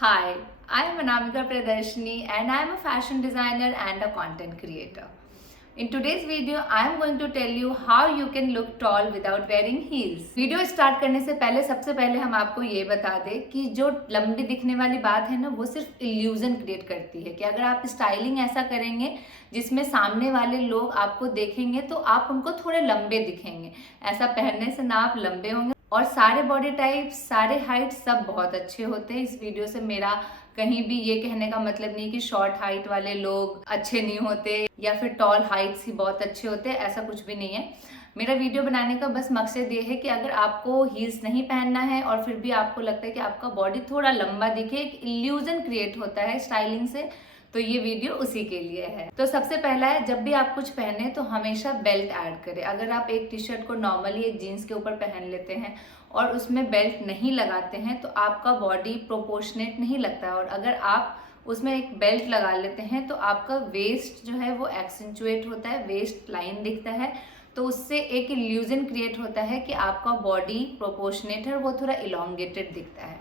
Hi, I am Anamika Pradarshini and I am a fashion designer and a content creator. In today's video, I am going to tell you how you can look tall without wearing heels. Video start करने से पहले सबसे पहले हम आपको ये बता दें कि जो लंबी दिखने वाली बात है ना, वो सिर्फ इल्यूजन क्रिएट करती है कि अगर आप स्टाइलिंग ऐसा करेंगे जिसमें सामने वाले लोग आपको देखेंगे तो आप उनको थोड़े लंबे दिखेंगे। ऐसा पहनने से ना आप लंबे होंगे और सारे बॉडी टाइप, सारे हाइट सब बहुत अच्छे होते हैं। इस वीडियो से मेरा कहीं भी ये कहने का मतलब नहीं कि शॉर्ट हाइट वाले लोग अच्छे नहीं होते या फिर टॉल हाइट्स ही बहुत अच्छे होते हैं, ऐसा कुछ भी नहीं है। मेरा वीडियो बनाने का बस मकसद ये है कि अगर आपको हील्स नहीं पहनना है और फिर भी आपको लगता है कि आपका बॉडी थोड़ा लंबा दिखे, एक इल्यूजन क्रिएट होता है स्टाइलिंग से, तो ये वीडियो उसी के लिए है। तो सबसे पहला है, जब भी आप कुछ पहने तो हमेशा बेल्ट ऐड करें। अगर आप एक टी शर्ट को नॉर्मली एक जीन्स के ऊपर पहन लेते हैं और उसमें बेल्ट नहीं लगाते हैं तो आपका बॉडी प्रोपोर्शनेट नहीं लगता है, और अगर आप उसमें एक बेल्ट लगा लेते हैं तो आपका वेस्ट जो है वो एक्सेंचुएट होता है, वेस्ट लाइन दिखता है, तो उससे एक इल्यूजन क्रिएट होता है कि आपका बॉडी प्रोपोर्शनेट है और वो थोड़ा इलोंगेटेड दिखता है।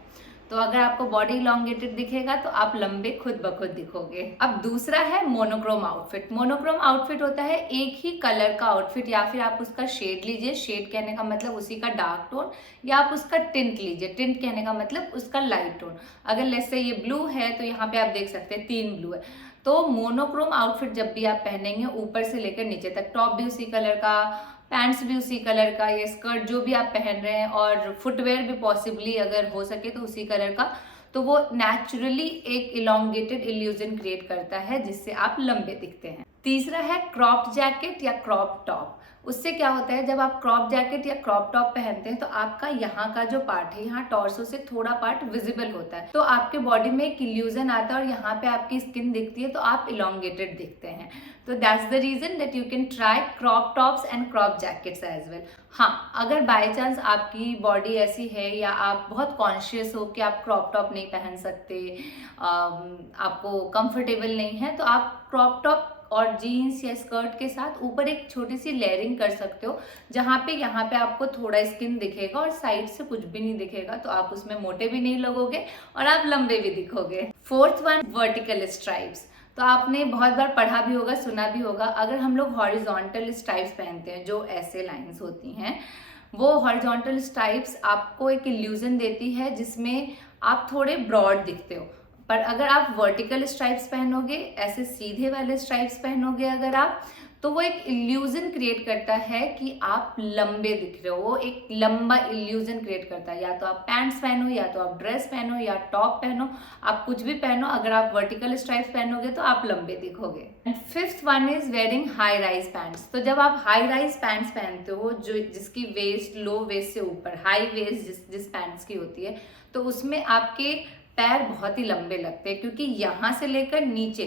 तो अगर आपको बॉडी इलोंगेटेड दिखेगा तो आप लंबे खुद ब खुद दिखोगे। अब दूसरा है मोनोक्रोम आउटफिट। मोनोक्रोम आउटफिट होता है एक ही कलर का आउटफिट, या फिर आप उसका शेड लीजिए, शेड कहने का मतलब उसी का डार्क टोन, या आप उसका टिंट लीजिए, टिंट कहने का मतलब उसका लाइट टोन। अगर लेट्स से ये ब्लू है तो यहाँ पे आप देख सकते हैं 3 ब्लू है। तो मोनोक्रोम आउटफिट जब भी आप पहनेंगे ऊपर से लेकर नीचे तक, टॉप भी उसी कलर का, पैंट्स भी उसी कलर का, ये स्कर्ट जो भी आप पहन रहे हैं और फुटवेयर भी पॉसिबली अगर हो सके तो उसी कलर का, तो वो नेचुरली एक इलोंगेटेड इल्यूजन क्रिएट करता है जिससे आप लंबे दिखते हैं। तीसरा है क्रॉप जैकेट या क्रॉप टॉप। उससे क्या होता है, जब आप क्रॉप जैकेट या क्रॉप टॉप पहनते हैं तो आपका यहाँ का जो पार्ट है, यहाँ टॉर्सो से थोड़ा पार्ट विजिबल होता है, तो आपके बॉडी में एक इल्यूजन आता है और यहाँ पे आपकी स्किन दिखती है तो आप इलोंगेटेड दिखते हैं। तो that's the reason that you can try crop tops and crop jackets as well. हाँ, अगर बाय चांस आपकी बॉडी ऐसी है या आप बहुत कॉन्शियस हो कि आप क्रॉप टॉप नहीं पहन सकते, आपको कंफर्टेबल नहीं है, तो आप क्रॉप टॉप और जीन्स या स्कर्ट के साथ ऊपर एक छोटी सी लेयरिंग कर सकते हो, जहाँ पे यहाँ पे आपको थोड़ा स्किन दिखेगा और साइड से कुछ भी नहीं दिखेगा, तो आप उसमें मोटे भी नहीं लगोगे और आप लंबे भी दिखोगे। Fourth one, vertical stripes. तो आपने बहुत बार पढ़ा भी होगा, सुना भी होगा, अगर हम लोग हॉरिजॉन्टल स्ट्राइप्स पहनते हैं, जो ऐसे लाइंस होती हैं, वो हॉरिजॉन्टल स्ट्राइप्स आपको एक इल्यूजन देती है जिसमें आप थोड़े ब्रॉड दिखते हो। पर अगर आप वर्टिकल स्ट्राइप्स पहनोगे, ऐसे सीधे वाले स्ट्राइप्स पहनोगे अगर आप, तो वो एक इल्यूजन क्रिएट करता है कि आप लंबे दिख रहे हो। वो एक लंबा इल्यूजन क्रिएट करता है। या तो आप पैंट्स पहनो, या तो आप ड्रेस पहनो, या टॉप पहनो, आप कुछ भी पहनो, अगर आप वर्टिकल स्ट्राइप्स पहनोगे तो आप लंबे दिखोगे। And fifth one is wearing high rise pants. तो जब आप हाई राइज पैंट्स पहनते हो, जो जिसकी वेस्ट लो वेस्ट से ऊपर, हाई वेस्ट जिस पैंट्स की होती है, तो उसमें आपके पैर बहुत ही लंबे लगते हैं, क्योंकि यहाँ से लेकर नीचे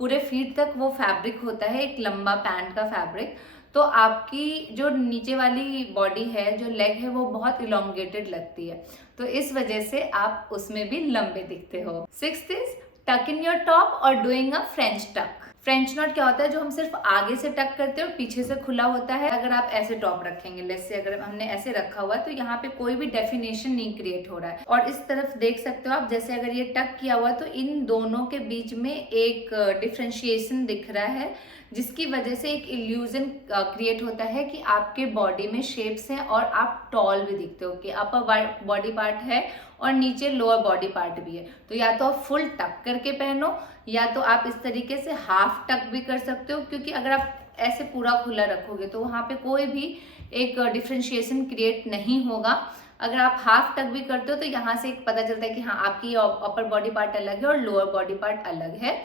पूरे फीट तक वो फैब्रिक होता है, एक लंबा पैंट का फैब्रिक। तो आपकी जो नीचे वाली बॉडी है, जो लेग है, वो बहुत इलोंगेटेड लगती है, तो इस वजह से आप उसमें भी लंबे दिखते हो। सिक्स्थ इज टक इन योर टॉप और डूइंग अ फ्रेंच टक। फ्रेंच नॉट क्या होता है, जो हम सिर्फ आगे से टक करते हैं और पीछे से खुला होता है। अगर आप ऐसे टॉप रखेंगे, लेट्स से अगर हमने ऐसे रखा हुआ है, तो यहाँ पे कोई भी डेफिनेशन नहीं क्रिएट हो रहा है। और इस तरफ देख सकते हो आप, जैसे अगर ये टक किया हुआ है तो इन दोनों के बीच में एक डिफ्रेंशिएशन दिख रहा है, जिसकी वजह से एक इल्यूजन क्रिएट होता है कि आपके बॉडी में शेप्स हैं और आप टॉल भी दिखते हो, कि अपर बॉडी पार्ट है और नीचे लोअर बॉडी पार्ट भी है। तो या तो आप फुल टक करके पहनो, या तो आप इस तरीके से हाफ टक भी कर सकते हो, क्योंकि अगर आप ऐसे पूरा खुला रखोगे तो वहाँ पे कोई भी एक डिफ्रेंशिएशन क्रिएट नहीं होगा। अगर आप हाफ टक भी करते हो तो यहाँ से एक पता चलता है कि हाँ, आपकी अपर बॉडी पार्ट अलग है और लोअर बॉडी पार्ट अलग है।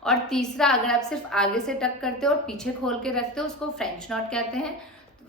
और तीसरा, अगर आप सिर्फ आगे से टक करते हो और पीछे खोल के रखते हो, उसको फ्रेंच नॉट कहते हैं,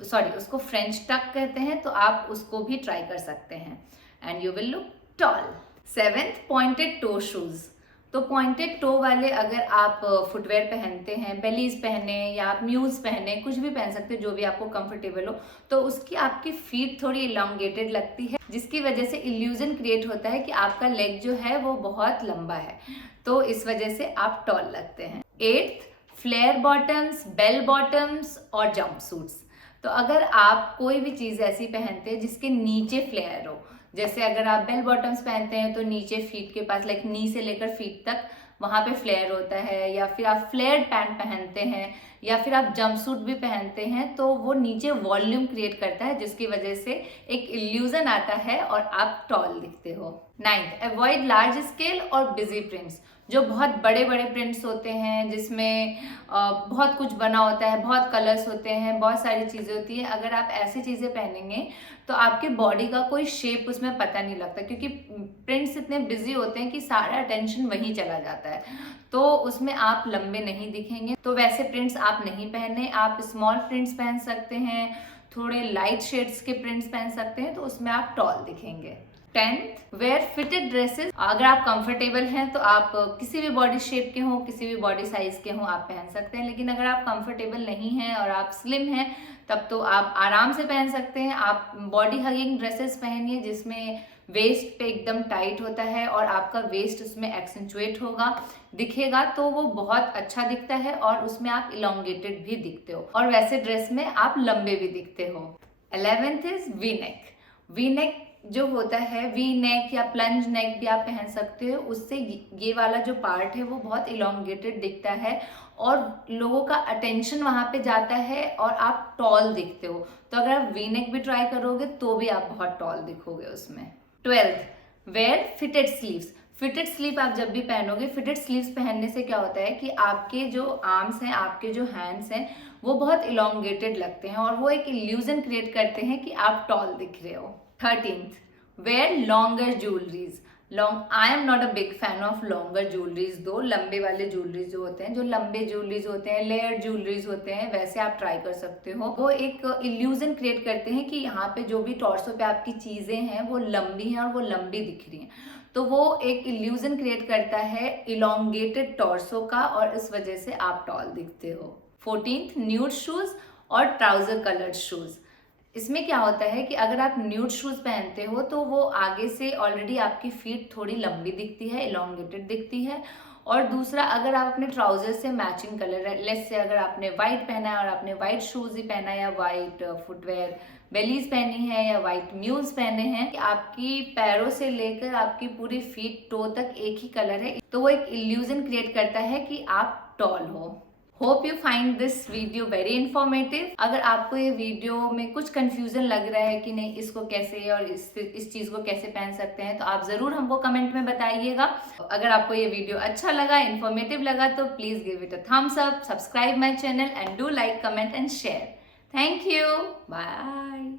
सॉरी उसको फ्रेंच टक कहते हैं, तो आप उसको भी ट्राई कर सकते हैं and you will look tall. Seventh, pointed toe shoes. तो पॉइंटेड टो वाले अगर आप फुटवेयर पहनते हैं, बेलीज पहने या आप म्यूज पहने, कुछ भी पहन सकते हैं जो भी आपको कंफर्टेबल हो, तो उसकी आपकी फीट थोड़ी इलोंगेटेड लगती है, जिसकी वजह से इल्यूजन क्रिएट होता है कि आपका लेग जो है वो बहुत लंबा है, तो इस वजह से आप टॉल लगते हैं। Eighth, flare bottoms, bell bottoms और जंप सूट्स। तो अगर आप कोई भी चीज़ ऐसी पहनते हैं जिसके नीचे फ्लेयर हो, जैसे अगर आप बेल बॉटम्स पहनते हैं तो नीचे फीट के पास लाइक नी से लेकर फीट तक वहाँ पे फ्लेयर होता है, या फिर आप फ्लेयर्ड पैंट पहनते हैं, या फिर आप जंपसूट भी पहनते हैं, तो वो नीचे वॉल्यूम क्रिएट करता है जिसकी वजह से एक इल्यूजन आता है और आप टॉल दिखते हो। 9th, अवॉइड लार्ज स्केल और बिजी प्रिंट्स। जो बहुत बड़े बड़े प्रिंट्स होते हैं जिसमें बहुत कुछ बना होता है, बहुत कलर्स होते हैं, बहुत सारी चीज़ें होती है, अगर आप ऐसी चीज़ें पहनेंगे तो आपकी बॉडी का कोई शेप उसमें पता नहीं लगता, क्योंकि प्रिंट्स इतने बिजी होते हैं कि सारा अटेंशन वहीं चला जाता है, तो उसमें आप लंबे नहीं दिखेंगे। तो वैसे प्रिंट्स आप नहीं पहने, आप स्मॉल प्रिंट्स पहन सकते हैं, थोड़े लाइट शेड्स के प्रिंट्स पहन सकते हैं, तो उसमें आप टॉल दिखेंगे। 10th, where fitted dresses. अगर आप कंफर्टेबल हैं तो आप किसी भी बॉडी शेप के हों, किसी भी बॉडी साइज के हों, आप पहन सकते हैं। लेकिन अगर आप कंफर्टेबल नहीं हैं और आप स्लिम हैं तब तो आप आराम से पहन सकते हैं। आप बॉडी हगिंग ड्रेसेस पहनिए जिसमें वेस्ट पे एकदम टाइट होता है और आपका वेस्ट उसमें एक्सेंचुएट होगा, दिखेगा, तो वो बहुत अच्छा दिखता है और उसमें आप इलोंगेटेड भी दिखते हो और वैसे ड्रेस में आप लंबे भी दिखते हो। 11th is V neck. V neck जो होता है, वी नेक या प्लंज नेक भी आप पहन सकते हो, उससे ये वाला जो पार्ट है वो बहुत इलोंगेटेड दिखता है और लोगों का अटेंशन वहां पे जाता है और आप टॉल दिखते हो। तो अगर आप वी नेक भी ट्राई करोगे तो भी आप बहुत टॉल दिखोगे उसमें। 12th, wear fitted sleeves. Fitted sleeve आप जब भी पहनोगे, फिटेड स्लीव्स पहनने से क्या होता है कि आपके जो आर्म्स हैं, आपके जो हैंड्स हैं, वो बहुत इलोंगेटेड लगते हैं और वो एक इल्यूजन क्रिएट करते हैं कि आप टॉल दिख रहे हो। 13th, wear longer jewelleries. I am not a big fan of longer jewelleries though. लंबे वाले ज्वेलरीज जो होते हैं, जो लंबे ज्वेलरीज होते हैं, लेयर्ड ज्वेलरीज होते हैं, वैसे आप ट्राई कर सकते हो। वो एक इल्यूजन क्रिएट करते हैं कि यहाँ पे जो भी टॉर्सो पे आपकी चीजें हैं वो लंबी हैं और वो लंबी दिख रही हैं, तो वो एक इल्यूजन क्रिएट करता है इलोंगेटेड टॉर्सो का और इस वजह से आप टॉल दिखते हो। 14th, न्यूड शूज और ट्राउजर कलर्ड शूज। इसमें क्या होता है कि अगर आप न्यूड शूज पहनते हो तो वो आगे से ऑलरेडी आपकी फीट थोड़ी लंबी दिखती है, इलोंगेटेड दिखती है, और दूसरा अगर आप अपने ट्राउजर से मैचिंग कलर, लेट्स से अगर आपने वाइट पहना है और आपने वाइट शूज ही पहना है या वाइट फुटवेयर बेलीज पहनी है या वाइट म्यूज पहने हैं, आपकी पैरों से लेकर आपकी पूरी फीट टो तक एक ही कलर है, तो वो एक इल्यूजन क्रिएट करता है कि आप टॉल हो। Hope you find this video very informative. अगर आपको ये वीडियो में कुछ कंफ्यूजन लग रहा है कि नहीं इसको कैसे और इस चीज को कैसे पहन सकते हैं, तो आप जरूर हमको कमेंट में बताइएगा। अगर आपको ये वीडियो अच्छा लगा, इन्फॉर्मेटिव लगा, तो please give it a thumbs up, subscribe my channel and do like, comment and share. Thank you, bye.